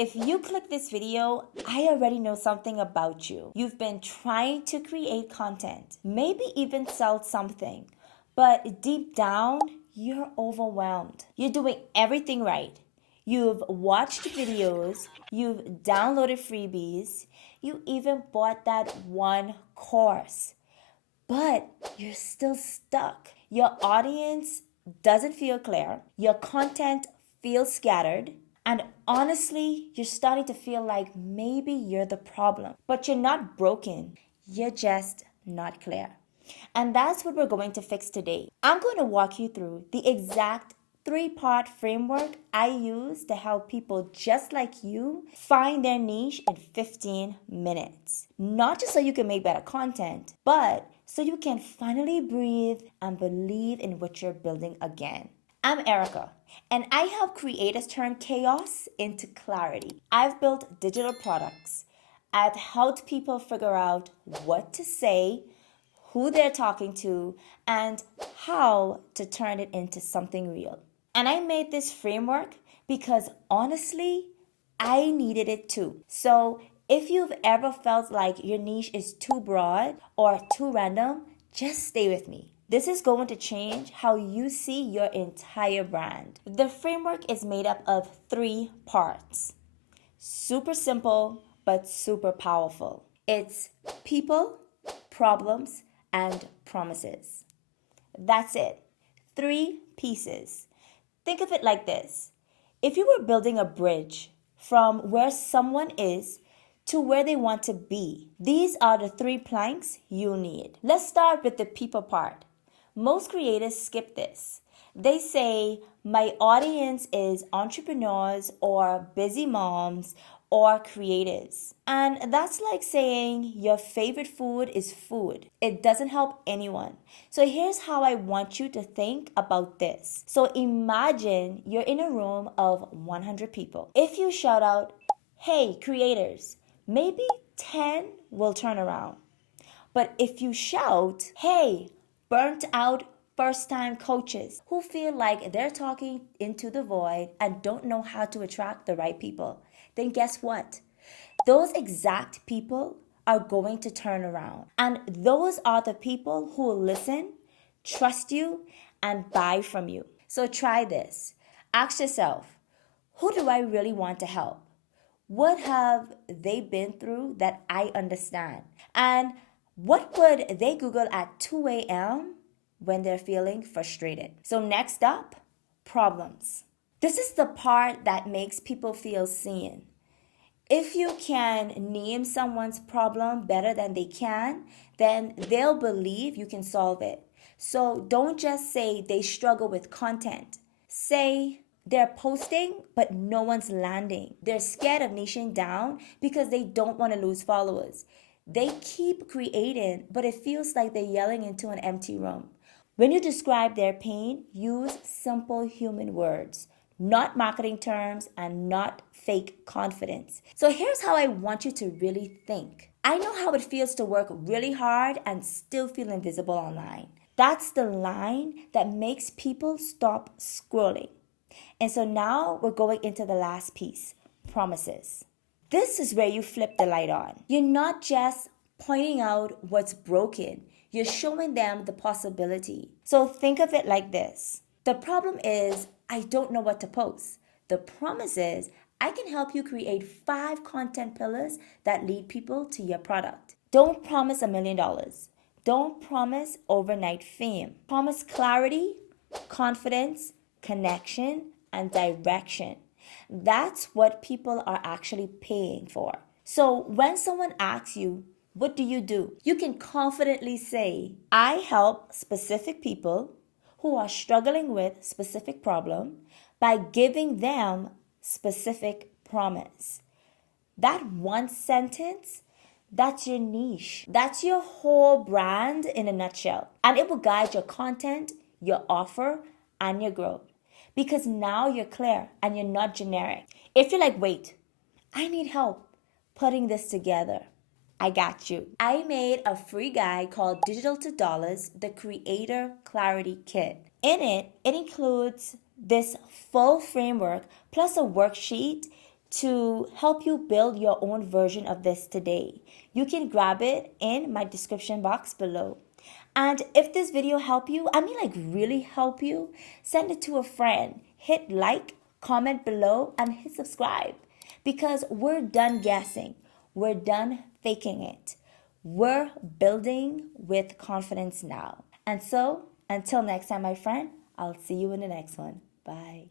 If you click this video, I already know something about you. You've been trying to create content, maybe even sell something, but deep down, you're overwhelmed. You're doing everything right. You've watched videos, you've downloaded freebies, you even bought that one course, but you're still stuck. Your audience doesn't feel clear, your content feels scattered, and honestly, you're starting to feel like maybe you're the problem. But you're not broken, you're just not clear. And that's what we're going to fix today. I'm going to walk you through the exact three-part framework I use to help people just like you find their niche in 15 minutes. Not just so you can make better content, but so you can finally breathe and believe in what you're building again. I'm Erica, and I help creators turn chaos into clarity. I've built digital products. I've helped people figure out what to say, who they're talking to, and how to turn it into something real. And I made this framework because honestly, I needed it too. So if you've ever felt like your niche is too broad or too random, just stay with me. This is going to change how you see your entire brand. The framework is made up of 3 parts. Super simple, but super powerful. It's people, problems, and promises. That's it. 3 pieces. Think of it like this. If you were building a bridge from where someone is to where they want to be, these are the 3 planks you need. Let's start with the people part. Most creators skip this. They say, my audience is entrepreneurs or busy moms or creatives. And that's like saying your favorite food is food. It doesn't help anyone. So here's how I want you to think about this. So imagine you're in a room of 100 people. If you shout out, hey, creators, maybe 10 will turn around. But if you shout, hey, burnt out first time coaches who feel like they're talking into the void and don't know how to attract the right people, then guess what? Those exact people are going to turn around. And those are the people who will listen, trust you, and buy from you. So try this. Ask yourself, who do I really want to help? What have they been through that I understand? And what would they Google at 2 a.m. when they're feeling frustrated? So next up, problems. This is the part that makes people feel seen. If you can name someone's problem better than they can, then they'll believe you can solve it. So don't just say they struggle with content. Say they're posting, but no one's landing. They're scared of niching down because they don't want to lose followers. They keep creating, but it feels like they're yelling into an empty room. When you describe their pain, use simple human words, not marketing terms and not fake confidence. So here's how I want you to really think. I know how it feels to work really hard and still feel invisible online. That's the line that makes people stop scrolling. And so now we're going into the last piece, promises. This is where you flip the light on. You're not just pointing out what's broken, you're showing them the possibility. So think of it like this. The problem is, I don't know what to post. The promise is, I can help you create 5 content pillars that lead people to your product. Don't promise $1 million. Don't promise overnight fame. Promise clarity, confidence, connection, and direction. That's what people are actually paying for. So when someone asks you, what do? You can confidently say, I help specific people who are struggling with specific problem by giving them specific promise. That one sentence, that's your niche. That's your whole brand in a nutshell. And it will guide your content, your offer, and your growth. Because now you're clear and you're not generic. If you're like, wait, I need help putting this together, I got you. I made a free guide called Digital to Dollars, the Creator Clarity Kit. In it, it includes this full framework plus a worksheet to help you build your own version of this today. You can grab it in my description box below. And if this video helped you, I mean like really help you, send it to a friend. Hit like, comment below, and hit subscribe. Because we're done guessing. We're done faking it. We're building with confidence now. And so, until next time, my friend, I'll see you in the next one. Bye.